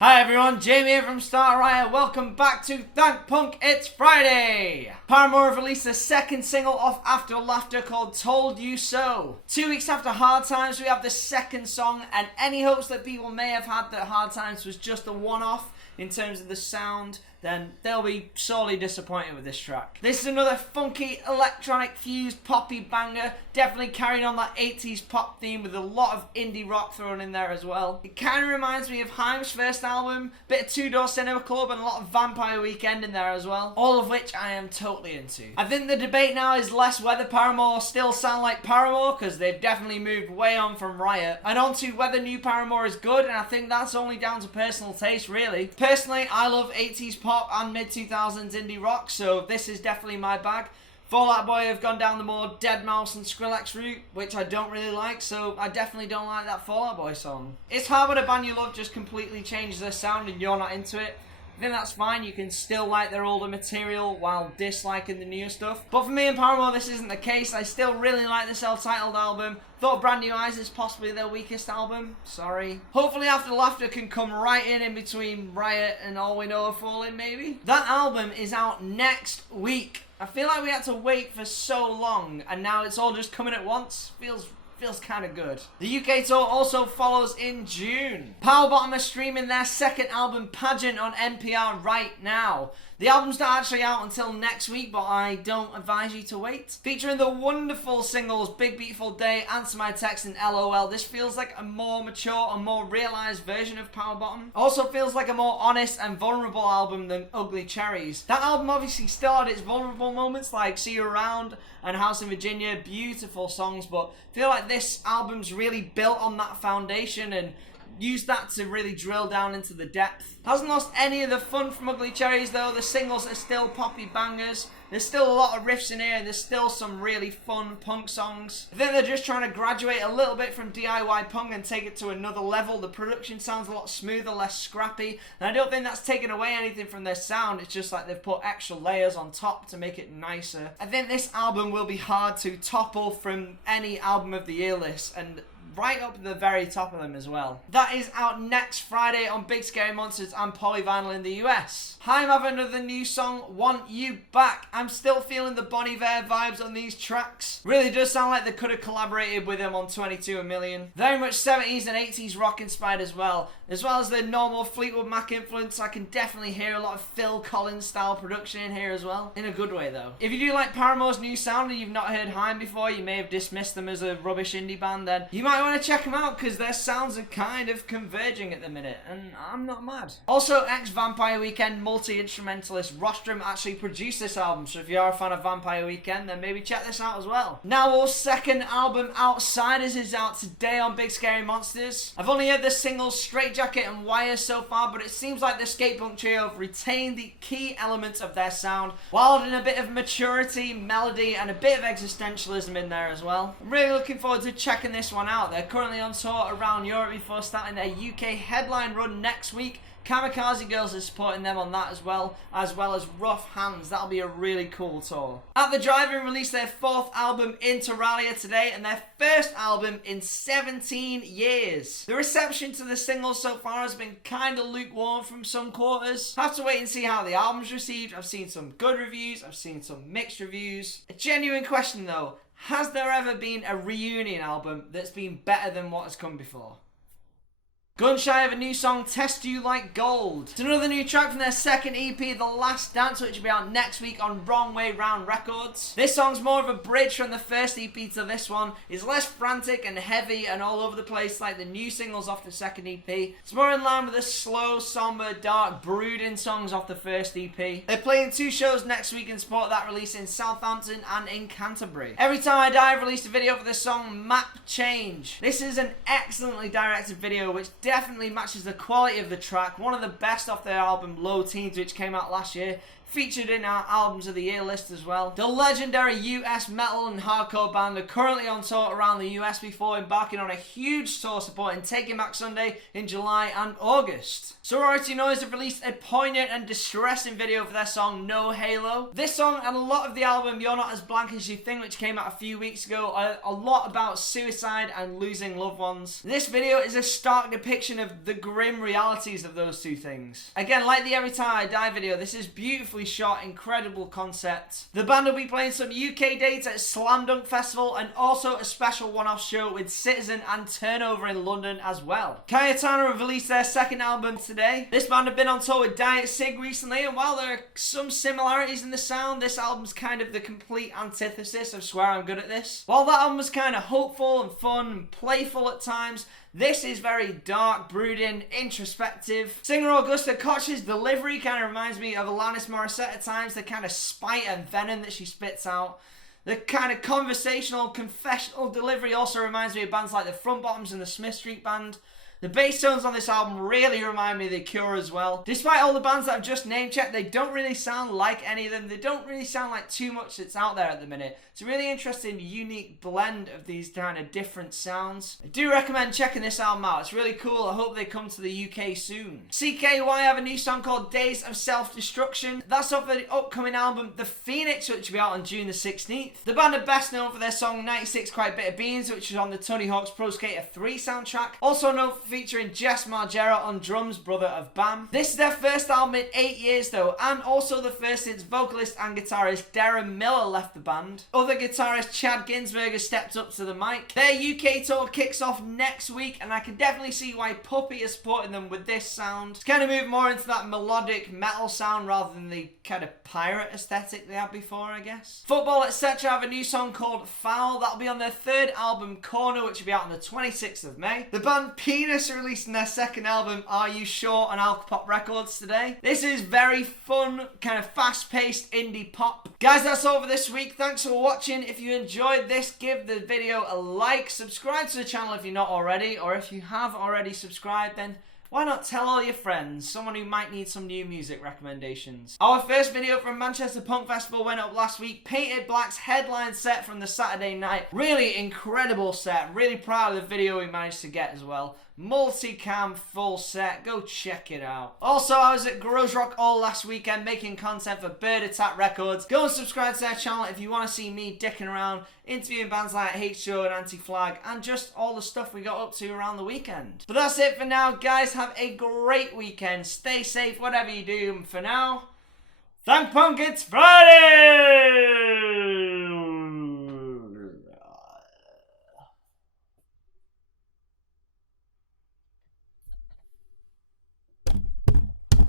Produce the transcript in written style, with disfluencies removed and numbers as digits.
Hi everyone, Jamie here from Star Riot. Welcome back to Thank Punk, it's Friday! Paramore have released a second single off After Laughter called Told You So. 2 weeks after Hard Times we have the second song, and any hopes that people may have had that Hard Times was just a one-off in terms of the sound, then they'll be sorely disappointed with this track. This is another funky, electronic fused poppy banger, definitely carrying on that 80s pop theme with a lot of indie rock thrown in there as well. It kind of reminds me of Haim's first album, bit of Two Door Cinema Club and a lot of Vampire Weekend in there as well, all of which I am totally into. I think the debate now is less whether Paramore still sound like Paramore, because they've definitely moved way on from Riot, and on to whether new Paramore is good, and I think that's only down to personal taste really. Personally, I love 80s pop and mid-2000s indie rock, so this is definitely my bag. Fall Out Boy have gone down the more Deadmau5 and Skrillex route, which I don't really like, so I definitely don't like that Fall Out Boy song. It's hard when a band you love just completely changes their sound and you're not into it. I think that's fine, you can still like their older material while disliking the newer stuff. But for me and Paramore this isn't the case. I still really like the self-titled album. Thought Brand New Eyes is possibly their weakest album. Sorry. Hopefully After Laughter can come right in between Riot and All We Know of Falling maybe. That album is out next week. I feel like we had to wait for so long and now it's all just coming at once. Feels kind of good. The UK tour also follows in June. Powerbottom are streaming their second album Pageant on NPR right now. The album's not actually out until next week, but I don't advise you to wait. Featuring the wonderful singles Big Beautiful Day, Answer My Text and LOL, this feels like a more mature and more realised version of Powerbottom. Also feels like a more honest and vulnerable album than Ugly Cherries. That album obviously still had its vulnerable moments like See You Around and House in Virginia, beautiful songs, but I feel like this album's really built on that foundation and use that to really drill down into the depth. Hasn't lost any of the fun from Ugly Cherries though. The singles are still poppy bangers. There's still a lot of riffs in here and there's still some really fun punk songs. I think they're just trying to graduate a little bit from DIY punk and take it to another level. The production sounds a lot smoother, less scrappy, and I don't think that's taken away anything from their sound. It's just like they've put extra layers on top to make it nicer. I think this album will be hard to topple from any album of the year list, and right up at the very top of them as well. That is out next Friday on Big Scary Monsters and Polyvinyl in the US. Haim have another new song, Want You Back. I'm still feeling the Bon Iver vibes on these tracks. Really does sound like they could have collaborated with him on 22 A Million. Very much 70s and 80s rock inspired as well as the normal Fleetwood Mac influence. I can definitely hear a lot of Phil Collins style production in here as well. In a good way though. If you do like Paramore's new sound and you've not heard Haim before, you may have dismissed them as a rubbish indie band, then you might want to check them out because their sounds are kind of converging at the minute and I'm not mad. Also, ex-Vampire Weekend multi-instrumentalist Rostrum actually produced this album, so if you are a fan of Vampire Weekend then maybe check this out as well. Gnarwolves' second album Outsiders is out today on Big Scary Monsters. I've only heard the singles Straight Jacket and Wire so far, but it seems like the skate punk trio have retained the key elements of their sound while adding a bit of maturity, melody and a bit of existentialism in there as well. I'm really looking forward to checking this one out. They're currently on tour around Europe before starting their UK headline run next week. Kamikaze Girls is supporting them on that as well as Rough Hands. That'll be a really cool tour. At the Drive-In released their fourth album Inter Alia today and their first album in 17 years. The reception to the singles so far has been kind of lukewarm from some quarters. Have to wait and see how the album's received. I've seen some good reviews, I've seen some mixed reviews. A genuine question though, has there ever been a reunion album that's been better than what has come before? Gunshy have a new song, Test You Like Gold. It's another new track from their second EP, The Last Dance, which will be out next week on Wrong Way Round Records. This song's more of a bridge from the first EP to this one. It's less frantic and heavy and all over the place like the new singles off the second EP. It's more in line with the slow, somber, dark, brooding songs off the first EP. They're playing 2 shows next week in support of that release in Southampton and in Canterbury. Every Time I Die have released a video for the song Map Change. This is an excellently directed video which definitely matches the quality of the track. One of the best off their album Low Teens, which came out last year. featured in our Albums of the Year list as well. The legendary US metal and hardcore band are currently on tour around the US before embarking on a huge tour supporting Taking Back Sunday in July and August. Sorority Noise have released a poignant and distressing video for their song No Halo. This song and a lot of the album You're Not As Blank As You Think, which came out a few weeks ago, are a lot about suicide and losing loved ones. This video is a stark depiction of the grim realities of those two things. Again, like the Every Time I Die video, this is beautifully shot, incredible concept. The band will be playing some UK dates at Slam Dunk Festival and also a special one-off show with Citizen and Turnover in London as well. Cayetano have released their second album today. This band have been on tour with Diet Sig recently, and while there are some similarities in the sound, this album's kind of the complete antithesis of Swear I'm Good at This. While that album was kind of hopeful and fun and playful at times, this is very dark, brooding, introspective. Singer Augusta Koch's delivery kind of reminds me of Alanis Morissette at times, the kind of spite and venom that she spits out. The kind of conversational, confessional delivery also reminds me of bands like the Front Bottoms and the Smith Street Band. The bass tones on this album really remind me of The Cure as well. Despite all the bands that I've just name-checked, they don't really sound like any of them. They don't really sound like too much that's out there at the minute. It's a really interesting, unique blend of these kind of different sounds. I do recommend checking this album out. It's really cool. I hope they come to the UK soon. CKY have a new song called Days of Self-Destruction. That's off the upcoming album The Phoenix, which will be out on June the 16th. The band are best known for their song 96 Quite Bitter Beans, which is on the Tony Hawk's Pro Skater 3 soundtrack. Also known for featuring Jess Margera on drums, brother of Bam. This is their first album in 8 years though, and also the first since vocalist and guitarist Darren Miller left the band. Other guitarist Chad Ginsberg has stepped up to the mic. Their UK tour kicks off next week, and I can definitely see why Puppy is supporting them with this sound. It's kind of moved more into that melodic metal sound rather than the kind of pirate aesthetic they had before, I guess. Football Etc. have a new song called Foul. That'll be on their third album Corner, which will be out on the 26th of May. The band Penis are releasing their second album Are You Sure on Alcopop Records today. This is very fun, kind of fast-paced indie pop. Guys, that's all for this week. Thanks for watching. If you enjoyed this, give the video a like, subscribe to the channel if you're not already, or if you have already subscribed, then why not tell all your friends, someone who might need some new music recommendations. Our first video from Manchester Punk Festival went up last week. Painted Black's headline set from the Saturday night. Really incredible set. Really proud of the video we managed to get as well. Multicam full set. Go check it out. Also, I was at Garage Rock all last weekend making content for Bird Attack Records. Go and subscribe to their channel if you want to see me dicking around, interviewing bands like H2O and Anti-Flag, and just all the stuff we got up to around the weekend. But that's it for now, guys. Have a great weekend. Stay safe, whatever you do. And for now, thank Punk, it's Friday!